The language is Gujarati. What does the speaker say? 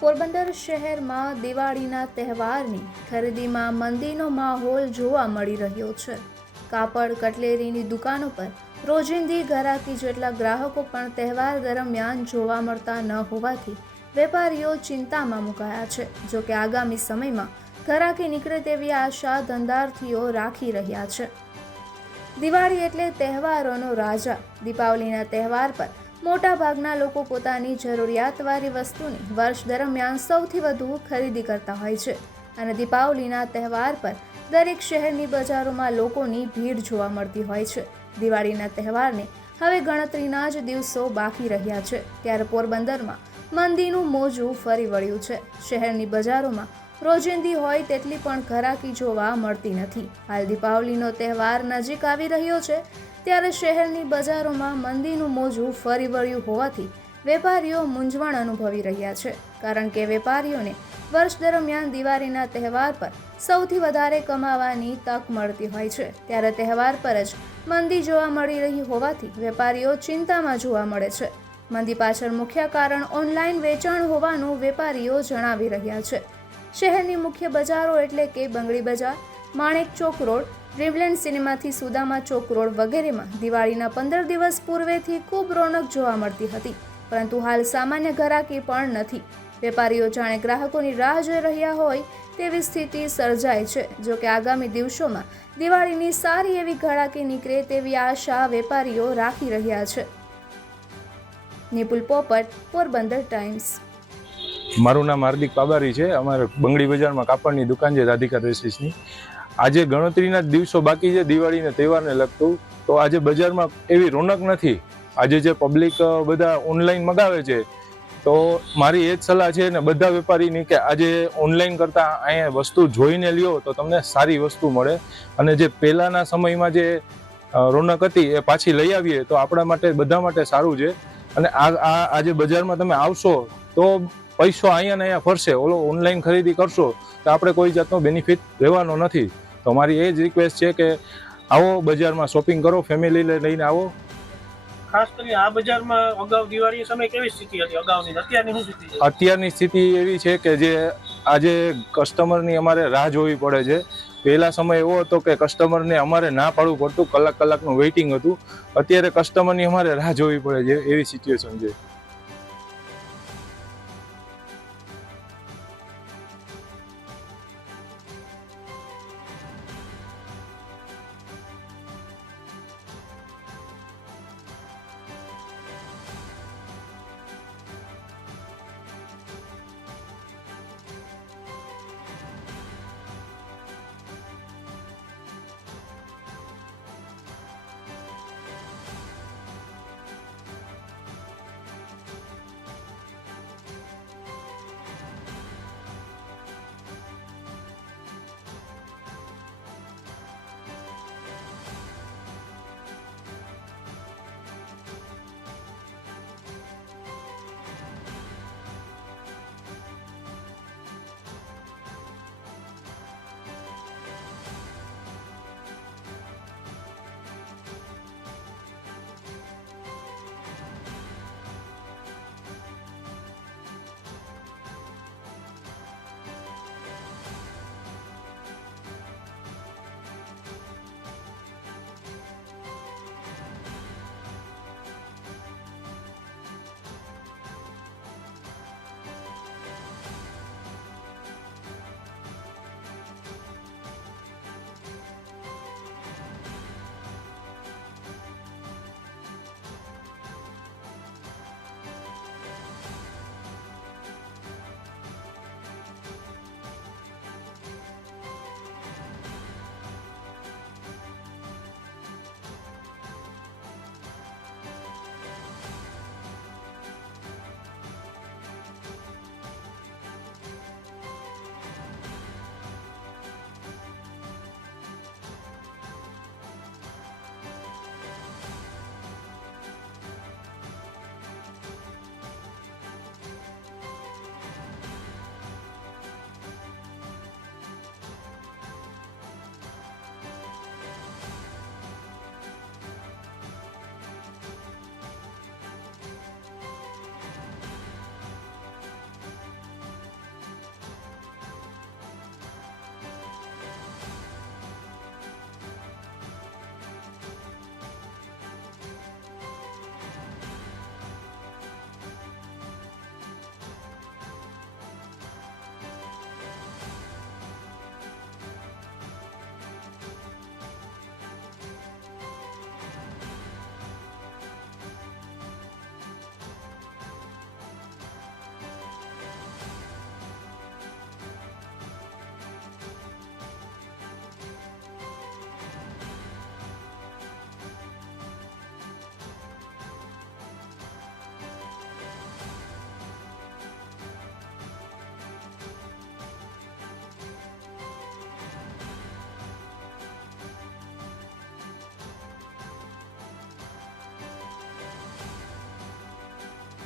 પોરબંદર શહેરમાં દિવાળીના તહેવારની ખરીદીમાં મંદીનો માહોલ જોવા મળી રહ્યો છે. કાપડ, કટલેરીની દુકાનો પર રોજિંદી ઘરાકી જેટલા ગ્રાહકો પણ તહેવાર દરમિયાન જોવા મળતા ન હોવાથી વેપારીઓ ચિંતામાં મુકાયા છે. જો કે આગામી સમયમાં ઘરાકી નીકળે તેવી આશા ધંધાર્થીઓ રાખી રહ્યા છે. દિવાળી એટલે તહેવારોનો રાજા. દીપાવલીના તહેવાર પર મોટા ભાગના લોકો પોતાની જરૂરિયાતવાળી વસ્તુની વર્ષ દરમિયાન સૌથી વધુ ખરીદી કરતા હોય છે. અને દીપાવલીના તહેવાર પર દરેક શહેરની બજારોમાં લોકોની ભીડ જોવા મળતી હોય છે. દિવાળીના તહેવારને હવે ગણતરીના જ દિવસો બાકી રહ્યા છે. ત્યારે પોરબંદરમાં મંદીનું મોજું ફરી વળ્યું છે. શહેરની બજારોમાં રોજિંદી હોય તેટલી પણ ઘરાકી જોવા મળતી નથી. હાલ દીપાવલીનો તહેવાર નજીક આવી રહ્યો છે ત્યારે શહેરની બજારોમાં મંદીનું મોજું ફરી વળ્યું હોવાથી વેપારીઓ મૂંઝવણ અનુભવી રહ્યા છે, કારણ કે વેપારીઓને વર્ષ દરમિયાન દિવાળીના તહેવાર પર સૌથી વધારે કમાવાની તક મળતી હોય છે. ત્યારે તહેવાર પર જ મંદી જોવા મળી રહી હોવાથી વેપારીઓ ચિંતામાં જોવા મળે છે. મંદી પાછળ મુખ્ય કારણ ઓનલાઈન વેચાણ હોવાનું વેપારીઓ જણાવી રહ્યા છે. શહેરની મુખ્ય બજારો એટલે કે બંગડી બજાર માણેક ચોક રોડ ડ્રીમલેન્ડ સિનેમાથી સુદામા ચોક રોડ વગેરેમાં દિવાળીના પંદર દિવસ પૂર્વેથી ખૂબ રોનક જોવા મળતી હતી. પરંતુ હાલ સામાન્ય ઘરાકી પણ નથી. વેપારીઓ જાણે ગ્રાહકોની રાહ જોઈ રહ્યા હોય તેવી સ્થિતિ સર્જાય છે. જો કે આગામી દિવસોમાં દિવાળીની સારી એવી ઘડાકી નીકળે તેવી આશા વેપારીઓ રાખી રહ્યા છે. નિપુલ પોપટ, પોરબંદર ટાઈમ્સ. મારું નામ હાર્દિક પાબારી છે. અમારે બંગડી બજારમાં કાપડની દુકાન છે, રાધિકા ડ્રેસીસની આજે ગણતરીના દિવસો બાકી છે દિવાળીના તહેવારને લગતું. તો આજે બજારમાં એવી રોનક નથી. આજે જે પબ્લિક બધા ઓનલાઈન મગાવે છે, તો મારી એ જ સલાહ છે ને બધા વેપારીની કે આજે ઓનલાઈન કરતાં અહીંયા વસ્તુ જોઈને લ્યો, તો તમને સારી વસ્તુ મળે. અને જે પહેલાંના સમયમાં જે રોનક હતી એ પાછી લઈ આવીએ, તો આપણા માટે, બધા માટે સારું છે. અને આ આજે બજારમાં તમે આવશો, તો પૈસો અહીંયા ને અહીંયા ફરશે. ઓલો ઓનલાઈન ખરીદી કરશો, તો આપણે કોઈ જાતનો બેનિફિટ રહેવાનો નથી. તો મારી એ જ રિક્વેસ્ટ છે કે આવો બજારમાં શોપિંગ કરો ફેમિલી લઈને આવો. ખાસ કરી આ બજારમાં અગાઉ દિવાળી સમય કેવી સ્થિતિ હતી? અગાઉની અત્યારની શું સ્થિતિ અત્યારની સ્થિતિ એવી છે કે જે આજે કસ્ટમરની અમારે રાહ જોવી પડે છે. પહેલા સમય એવો હતો કે કસ્ટમરને અમારે ના પાડવું પડતું કલાક કલાકનું વેઇટિંગ હતું. અત્યારે કસ્ટમરની અમારે રાહ જોવી પડે છે એવી સિચ્યુએશન છે.